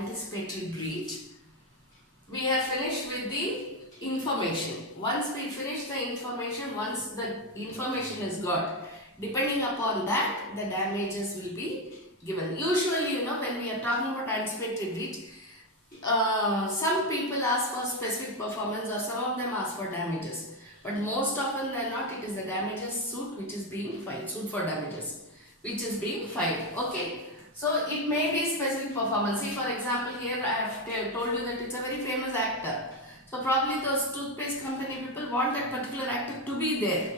anticipatory breach. We have finished with the information. Once we finish the information, once the information is got, depending upon that, the damages will be given. Usually, when we are talking about anticipatory breach, some people ask for specific performance or some of them ask for damages. But most often than not, it is the damages suit which is being filed, suit for damages, which is being filed. Okay. So it may be specific performance. See, for example, here I have told you that it's a very famous actor. So probably those toothpaste company people want that particular actor to be there.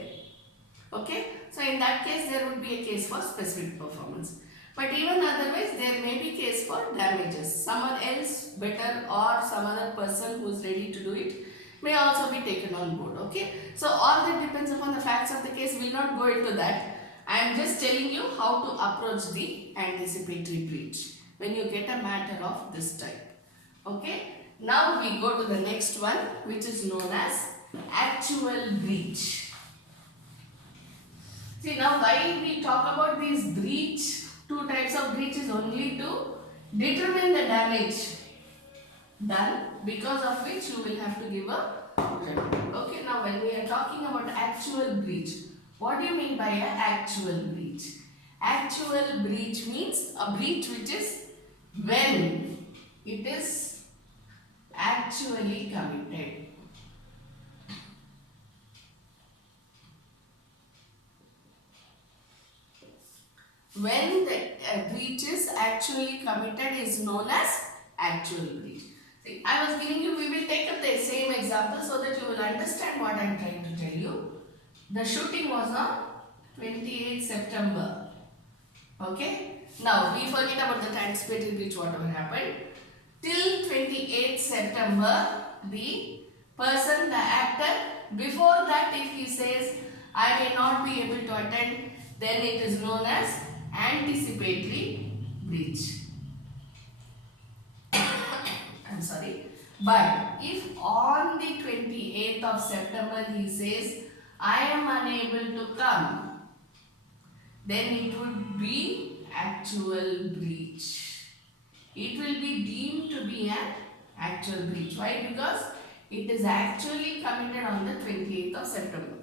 Okay. So in that case, there would be a case for specific performance. But even otherwise, there may be case for damages. Someone else better or some other person who is ready to do it may also be taken on board. Okay. So all that depends upon the facts of the case. We will not go into that. I am just telling you how to approach the anticipatory breach when you get a matter of this type. Okay. Now we go to the next one, which is known as actual breach. See, now why we talk about these breach, two types of breach, is only to determine the damage done, because of which you will have to give a remedy. Okay. Now when we are talking about actual breach, what do you mean by an actual breach? Actual breach means a breach which is when it is actually committed. When the breach is actually committed is known as actual breach. See, I was giving you, we will take up the same example so that you will understand what I am trying to tell you. The shooting was on 28 September. Okay. Now we forget about the anticipatory breach, whatever happened. Till 28 September, the person, the actor, before that if he says, I may not be able to attend, then it is known as anticipatory breach. I'm sorry. But if on the 28th of September he says, I am unable to come, then it would be actual breach. It will be deemed to be an actual breach. Why? Because it is actually committed on the 28th of September.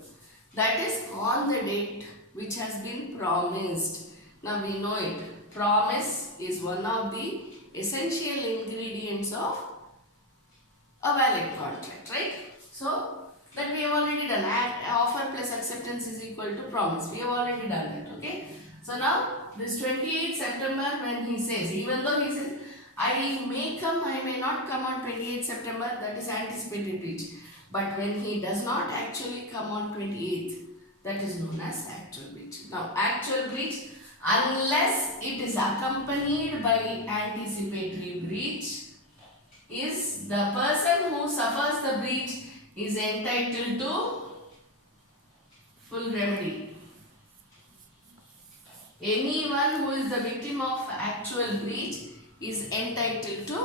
That is on the date which has been promised. Now we know it. Promise is one of the essential ingredients of a valid contract, right? So that we have already done. Offer plus acceptance is equal to promise. We have already done that. Okay. So now this 28th September, when he says, even though he says, I may come, I may not come on 28th September, that is anticipated breach. But when he does not actually come on 28th, that is known as actual breach. Now actual breach, unless it is accompanied by anticipatory breach, is the person who suffers the breach is entitled to full remedy. Anyone who is the victim of actual breach is entitled to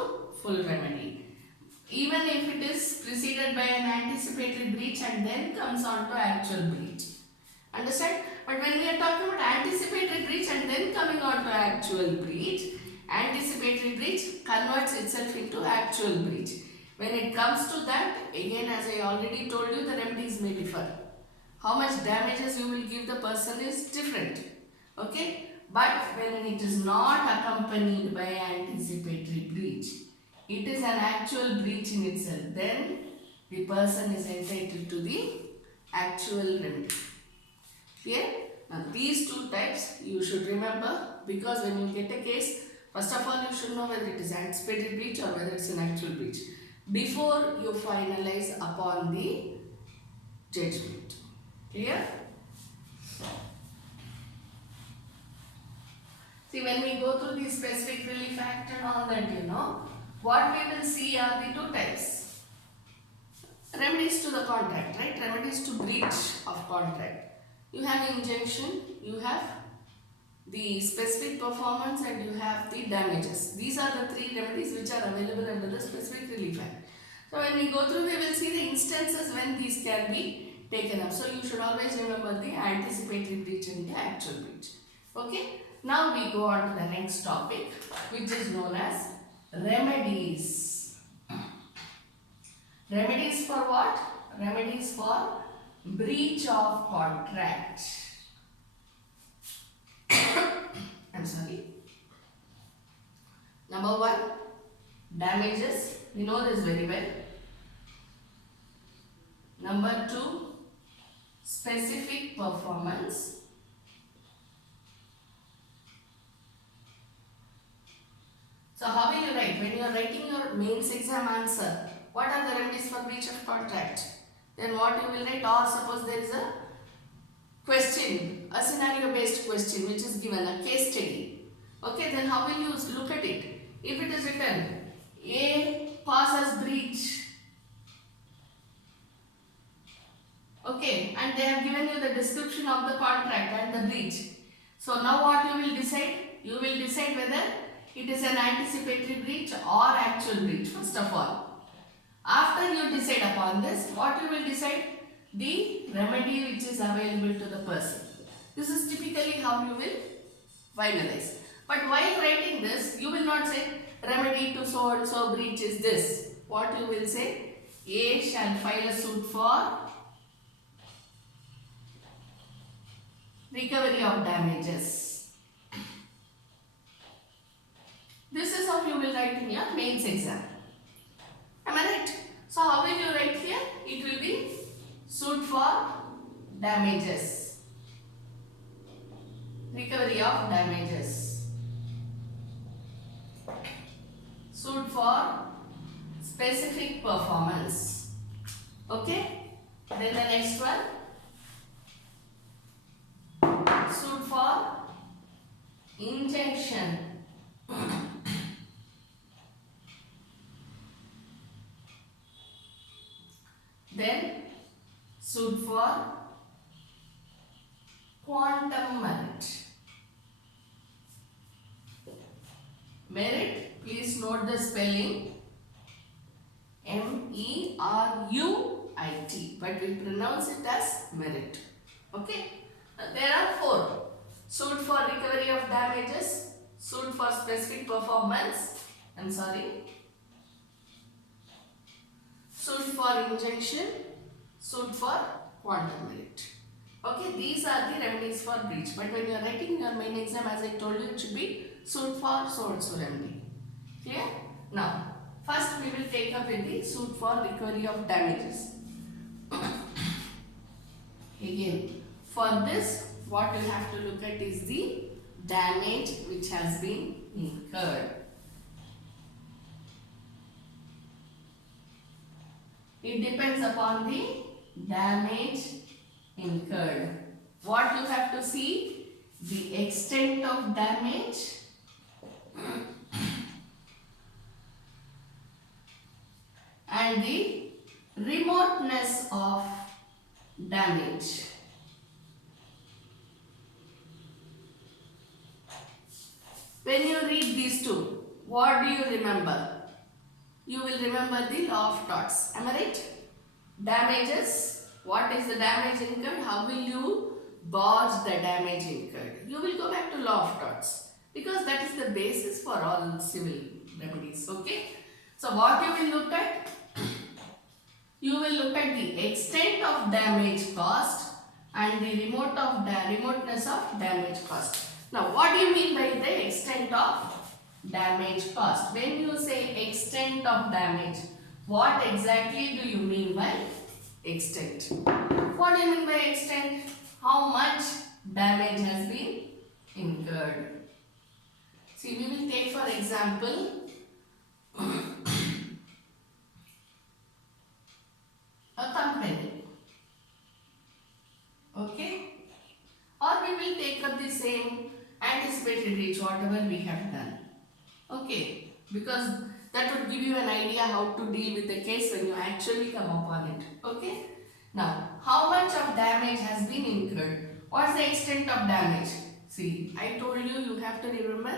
full remedy. Even if it is preceded by an anticipatory breach and then comes on to actual breach. Understand? But when we are talking about anticipatory breach and then coming on to actual breach, anticipatory breach converts itself into actual breach. When it comes to that, again as I already told you, the remedies may differ. How much damages you will give the person is different. Okay? But when it is not accompanied by anticipatory breach, it is an actual breach in itself. Then the person is entitled to the actual remedy. Clear? Now these two types you should remember, because when you get a case, first of all you should know whether it is anticipated breach or whether it is an actual breach before you finalize upon the judgment. Clear? See, when we go through the specific relief act and all that, what we will see are the two types. Remedies to the contract, right? Remedies to breach of contract. You have injunction, you have the specific performance, and you have the damages. These are the three remedies which are available under the specific relief act. So when we go through, we will see the instances when these can be taken up. So you should always remember the anticipatory breach and the actual breach. Okay. Now we go on to the next topic, which is known as remedies. Remedies for what? Remedies for breach of contract. I'm sorry. Number 1, damages. We know this very well. Number 2, specific performance. So how will you write? When you are writing your mains exam answer, what are the remedies for breach of contract? Then what you will write? Or suppose there is a question, a scenario based question which is given, a case study. Okay, then how will you look at it? If it is written, A causes breach. Okay, and they have given you the description of the contract and the breach. So now what you will decide? You will decide whether it is an anticipatory breach or actual breach, first of all. After you decide upon this, what you will decide? The remedy which is available to the person. This is typically how you will finalize. But while writing this, you will not say remedy to so and so breach is this. What you will say? A shall file a suit for recovery of damages. This is how you will write in your mains exam. Am I right? So how will you write here? It will be suit for damages. Recovery of damages. Suit for specific performance. Okay? Then the next one. Suit for injunction. Then suit for quantum merit. Merit, please note the spelling MERUIT, but we pronounce it as merit. Okay, there are 4. Suit for recovery of damages, suit for specific performance, suit for injunction, suit for quantum merit. Okay, these are the remedies for breach. But when you are writing your main exam, as I told you, it should be suit for so and so remedy. Clear? Now, first we will take up with the suit for recovery of damages. Again, for this, what you have to look at is the damage which has been incurred. It depends upon the damage incurred. What you have to see? The extent of damage and the remoteness of damage. When you read these two, what do you remember? You will remember the law of torts. Am I right? Damages. What is the damage incurred? How will you gauge the damage incurred? You will go back to law of torts, because that is the basis for all civil remedies. Okay. So what you will look at? You will look at the extent of damage caused and the remoteness of damage caused. Now, what do you mean by the extent of damage caused? When you say extent of damage, what exactly do you mean by extent? What do you mean by extent? How much damage has been incurred? See, we will take for example a company. Okay? Or we will take up the same anticipatory breach, whatever we have done. Okay? Because that would give you an idea how to deal with the case when you actually come upon it. Okay? Now, how much of damage has been incurred? What's the extent of damage? See, I told you, you have to remember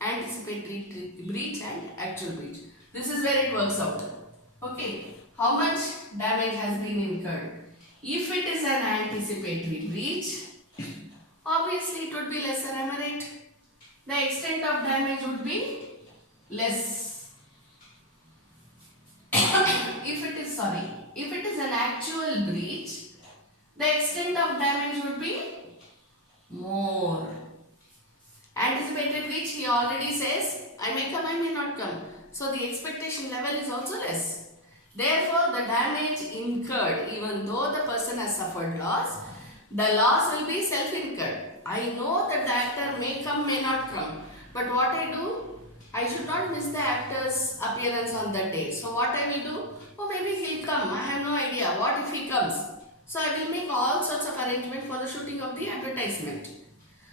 anticipatory breach and actual breach. This is where it works out. Okay? How much damage has been incurred? If it is an anticipatory breach, obviously it would be lesser, am I right? The extent of damage would be less. if it is an actual breach, the extent of damage would be more. Anticipated breach, he already says, I may come, I may not come. So the expectation level is also less. Therefore, the damage incurred, even though the person has suffered loss, the loss will be self-incurred. I know that the actor may come, may not come. But what I do, I should not miss the actor's appearance on that day. So what I will do, oh maybe he'll come, I have no idea. What if he comes? So I will make all sorts of arrangement for the shooting of the advertisement.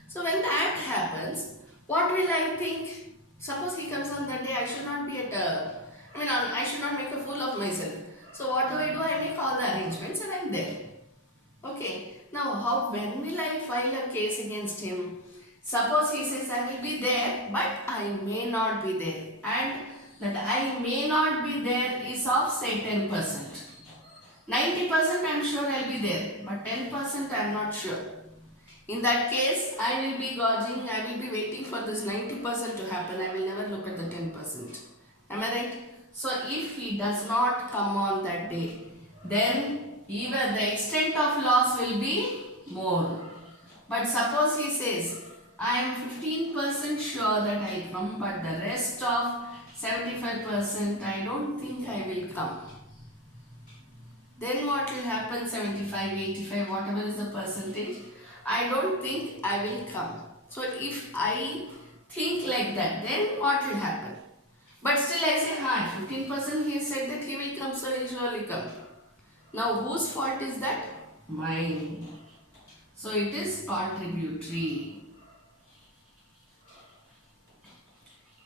So when that happens, what will I think? Suppose he comes on that day, I should not be I should not make a fool of myself. So what do? I make all the arrangements and I'm there. Okay. Now when will I file a case against him? Suppose he says I will be there, but I may not be there. And that I may not be there is of say 10%. 90% I am sure I will be there, but 10% I am not sure. In that case, I will be gauging, I will be waiting for this 90% to happen. I will never look at the 10%. Am I right? So if he does not come on that day, then even the extent of loss will be more. But suppose he says, I am 15% sure that I will come, but the rest of 75% I don't think I will come. Then what will happen? 75, 85, whatever is the percentage, I don't think I will come. So if I think like that, then what will happen? But still I say, 15% he said that he will come, so he will surely come. Now whose fault is that? Mine. So it is contributory.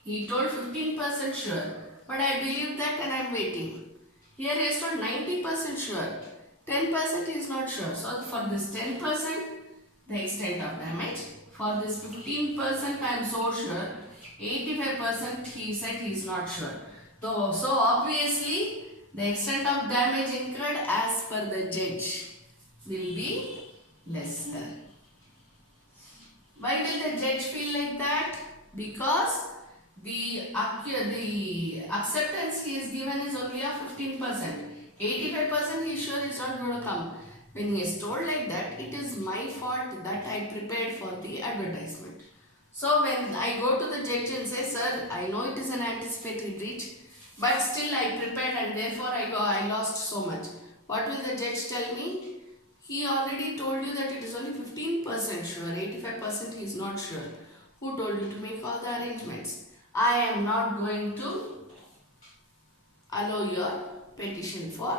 He told 15% sure, but I believe that and I am waiting. Here he has told 90% sure, 10% is not sure. So for this 10%, the extent of damage. For this 15% I am so sure, 85% he said he is not sure. So obviously the extent of damage incurred as per the judge will be lesser. Why will the judge feel like that? Because the acceptance he is given is only of 15%. 85% he is sure is not going to come. When he is told like that, it is my fault that I prepared for the advertisement. So when I go to the judge and say, sir, I know it is an anticipatory breach, but still I prepared and therefore I lost so much. What will the judge tell me? He already told you that it is only 15% sure, 85% he is not sure. Who told you to make all the arrangements? I am not going to allow your petition for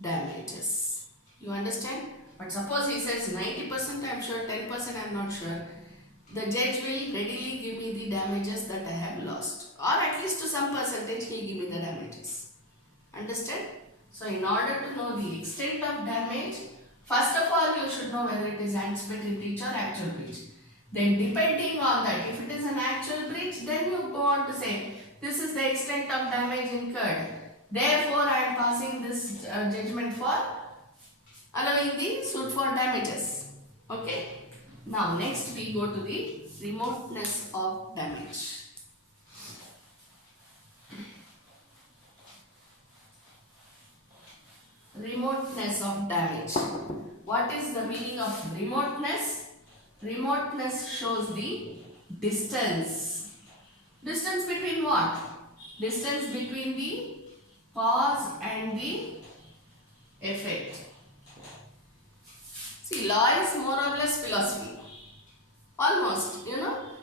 damages. You understand? But suppose he says 90% I am sure, 10% I am not sure. The judge will readily give me the damages that I have lost. Or at least to some percentage he will give me the damages. Understand? So in order to know the extent of damage, first of all you should know whether it is anticipatory breach or actual breach. Then depending on that, if it is an actual breach, then you go on to say, this is the extent of damage incurred. Therefore, I am passing this judgment for allowing the suit for damages. Okay. Now, next we go to the remoteness of damage. Remoteness of damage. What is the meaning of remoteness? Remoteness shows the distance. Distance between what? Distance between the cause and the effect. See, law is more or less philosophy. Almost,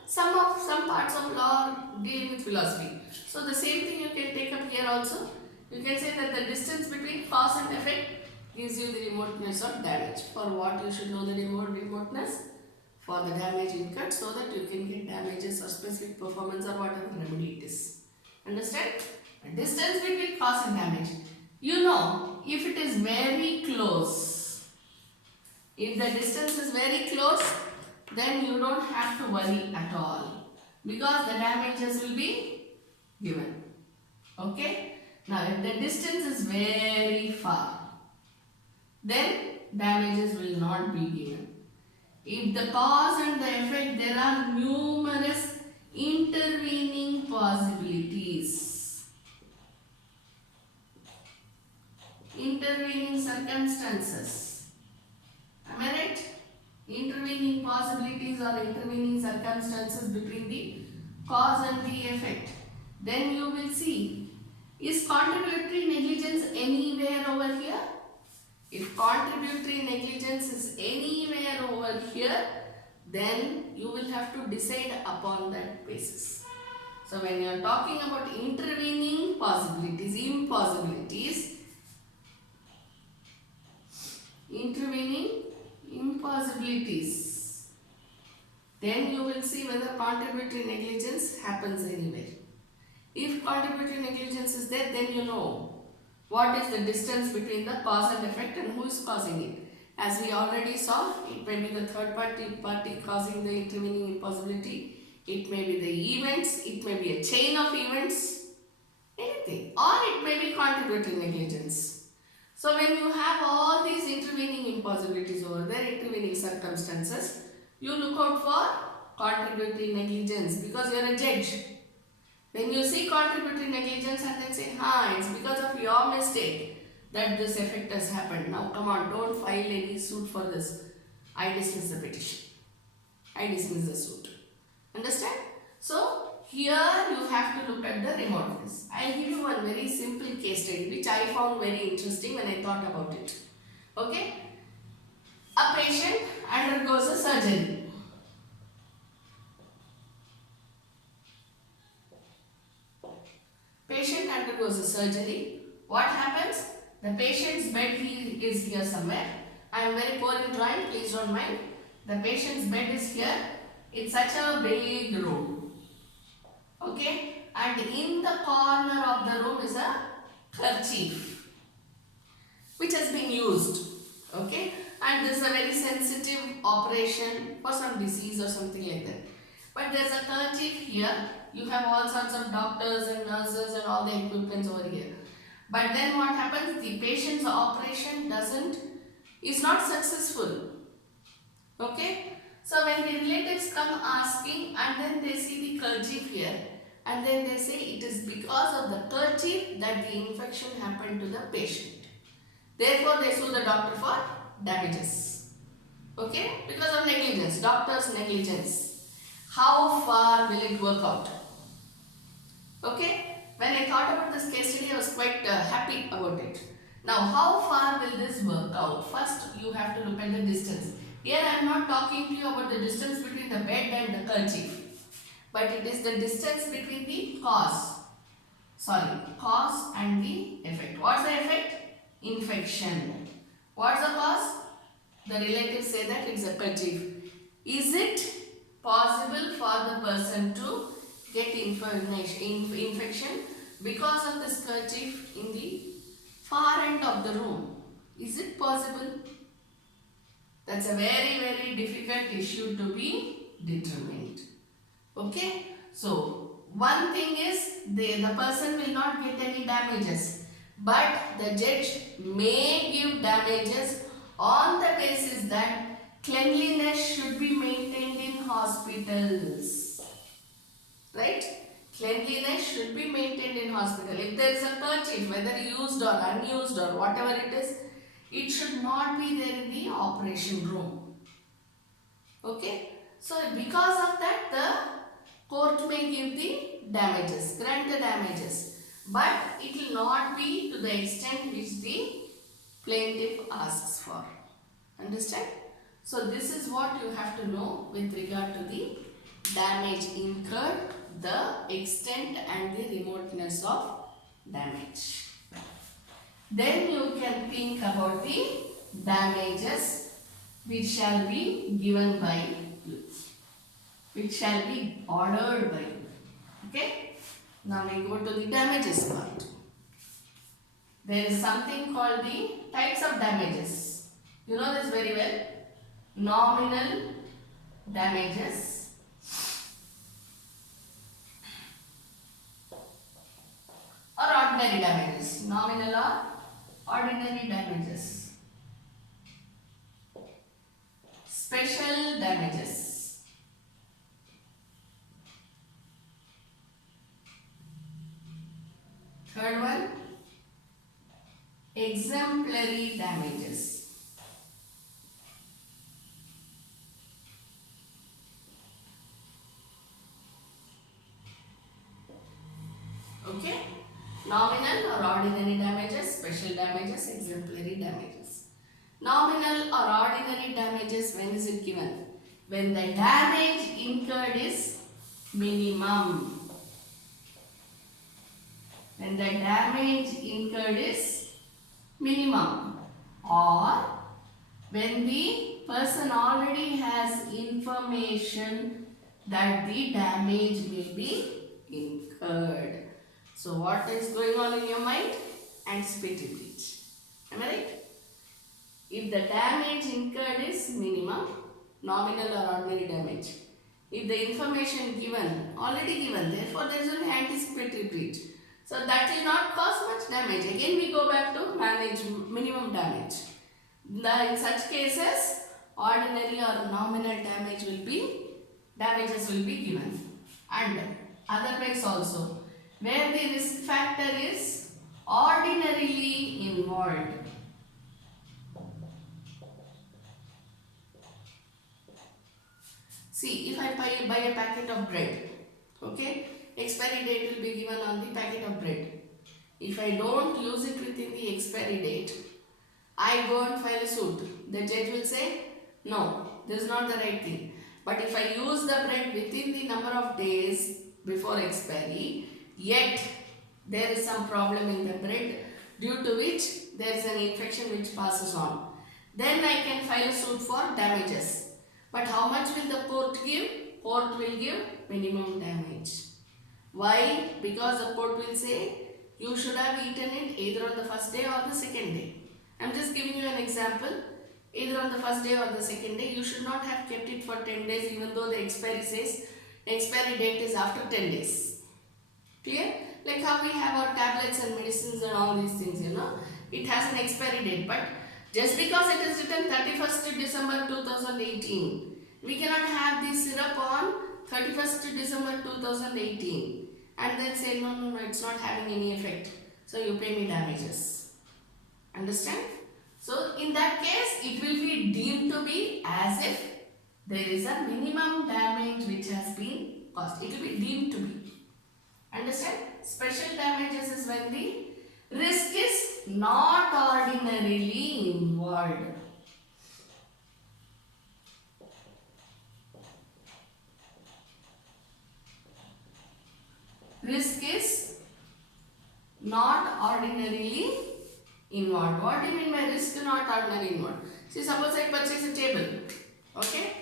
some parts of law deal with philosophy. So the same thing you can take up here also. You can say that the distance between cause and effect gives you the remoteness of damage. For what you should know the remoteness? For the damage incurred, so that you can get damages or specific performance or whatever remedy it is. Understand? The distance between cause and damage. If it is very close, if the distance is very close, then you don't have to worry at all, because the damages will be given. Okay? Now, if the distance is very far, then damages will not be given. If the cause and the effect, there are numerous intervening possibilities. circumstances between the cause and the effect. Then you will see, is contributory negligence anywhere over here? If contributory negligence is anywhere over here, then you will have to decide upon that basis. So when you are talking about intervening possibilities, impossibilities, then you will see whether contributory negligence happens anywhere. If contributory negligence is there, then you know what is the distance between the cause and effect and who is causing it. As we already saw, it may be the third party causing the intervening impossibility. It may be the events, it may be a chain of events, anything, or it may be contributory negligence. So when you have all these intervening impossibilities over there, intervening circumstances, you look out for contributory negligence because you are a judge. When you see contributory negligence and then say, it's because of your mistake that this effect has happened. Now come on, don't file any suit for this. I dismiss the petition. I dismiss the suit. Understand? So here you have to look at the remoteness. I will give you one very simple case study which I found very interesting when I thought about it. Okay? A patient undergoes a surgery. Patient undergoes a surgery. What happens? The patient's bed is here somewhere. I am very poor in drawing, please don't mind. The patient's bed is here. It's such a big room. Okay? And in the corner of the room is a kerchief which has been used. Okay? And this is a very sensitive operation for some disease or something like that. But there is a kerchief here. You have all sorts of doctors and nurses and all the equipments over here. But then what happens? The patient's operation is not successful. Okay? So when the relatives come asking and then they see the kerchief here and then they say it is because of the kerchief that the infection happened to the patient. Therefore they sue the doctor for damages. Okay? Because of negligence, doctor's negligence. How far will it work out? Okay? When I thought about this case study, I was quite happy about it. Now, how far will this work out? First, you have to look at the distance. Here, I am not talking to you about the distance between the bed and the kerchief. But it is the distance between the cause and the effect. What's the effect? Infection. What's the cause? The relatives say that it's a kerchief. Is it possible for the person to get infection because of this kerchief in the far end of the room? Is it possible? That's a very, very difficult issue to be determined. Okay? So, one thing is the person will not get any damages, but the judge may give damages on the basis that cleanliness should be maintained in hospitals. Right? Cleanliness should be maintained in hospital. If there is a kerchief, whether used or unused or whatever it is, it should not be there in the operation room. Okay? So, because of that, the court may give the damages, grant the damages. But it will not be to the extent which the plaintiff asks for. Understand? So, this is what you have to know with regard to the damage incurred, the extent and the remoteness of damage. Then you can think about the damages which shall be given by you, which shall be ordered by you. Okay? Now we go to the damages part. There is something called the types of damages. You know this very well. Nominal damages, or ordinary damages. Nominal or ordinary damages. Special damages. Third one, exemplary damages. Nominal or ordinary damages, special damages, exemplary damages. Nominal or ordinary damages, when is it given? When the damage incurred is minimum. When the damage incurred is minimum, or when the person already has information that the damage will be incurred. So what is going on in your mind? Anticipated breach. Am I right? If the damage incurred is minimum, nominal or ordinary damage. If the information given, already given, therefore there is only anticipated breach. So that will not cause much damage. Again we go back to minimum damage. In such cases, ordinary or nominal damages will be given. And otherwise also, where the risk factor is ordinarily involved. See, if I buy a packet of bread, okay, expiry date will be given on the packet of bread. If I don't use it within the expiry date, I go and file a suit. The judge will say, no, this is not the right thing. But if I use the bread within the number of days before expiry, yet there is some problem in the bread due to which there is an infection which passes on, then I can file a suit for damages. But how much will the court give? Court will give minimum damage. Why? Because the court will say you should have eaten it either on the first day or the second day. I am just giving you an example. Either on the first day or the second day, you should not have kept it for 10 days even though the expiry says expiry date is after 10 days. Clear? Like how we have our tablets and medicines and all these things, it has an expiry date, but just because it is written 31st December 2018, we cannot have this syrup on 31st December 2018 and then say no, it's not having any effect, so you pay me damages. Understand? So in that case, it will be deemed to be as if there is a minimum damage which has been caused. It will be deemed to be. Understand? Special damages is when the risk is not ordinarily involved. Risk is not ordinarily involved. What do you mean by risk not ordinarily involved? See, suppose I purchase a table. Okay?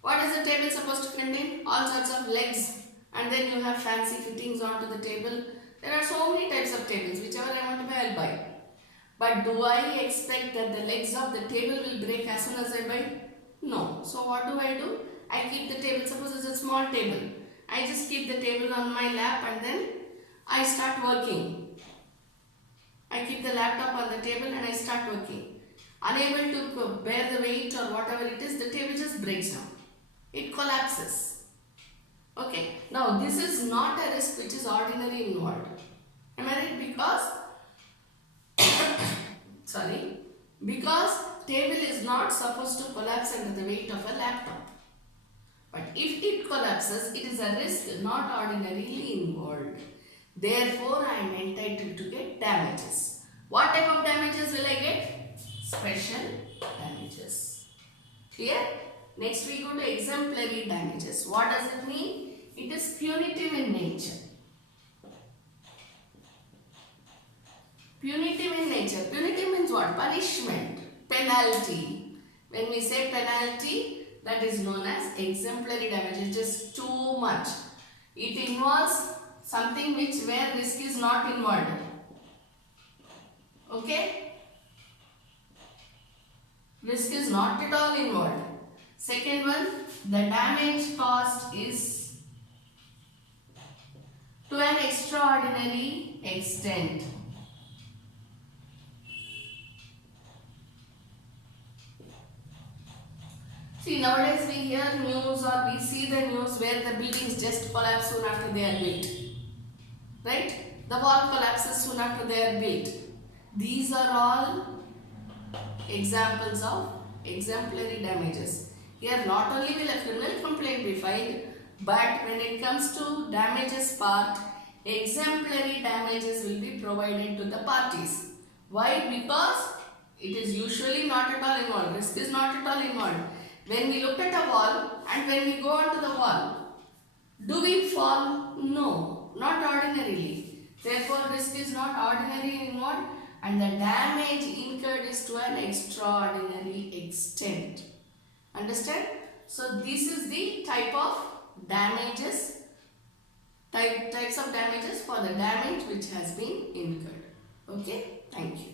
What is the table supposed to contain? All sorts of legs, and then you have fancy fittings onto the table. There are so many types of tables. Whichever I want to buy, I'll buy. But do I expect that the legs of the table will break as soon as I buy? No. So what do? I keep the table. Suppose it's a small table. I just keep the table on my lap and then I start working. I keep the laptop on the table and I start working. Unable to bear the weight or whatever it is, the table just breaks down. It collapses. Okay. Now this is not a risk which is ordinarily involved. Am I right? Because table is not supposed to collapse under the weight of a laptop. But if it collapses, it is a risk not ordinarily involved. Therefore, I am entitled to get damages. What type of damages will I get? Special damages. Clear? Next we go to exemplary damages. What does it mean? It is punitive in nature. Punitive in nature. Punitive means what? Punishment, penalty. When we say penalty, that is known as exemplary damage. It is too much. It involves something where risk is not involved. Okay? Risk is not at all involved. Second one, the damage caused is to an extraordinary extent. See, nowadays we hear news or we see the news where the buildings just collapse soon after they are built. Right? The wall collapses soon after they are built. These are all examples of exemplary damages. Here not only will a criminal complaint be filed, but when it comes to damages part, exemplary damages will be provided to the parties. Why? Because it is usually not at all involved. Risk is not at all involved. When we look at a wall and when we go onto the wall, do we fall? No, not ordinarily. Therefore, risk is not ordinarily involved and the damage incurred is to an extraordinary extent. Understand? So, this is the type of damages, types of damages for the damage which has been incurred. Okay, thank you.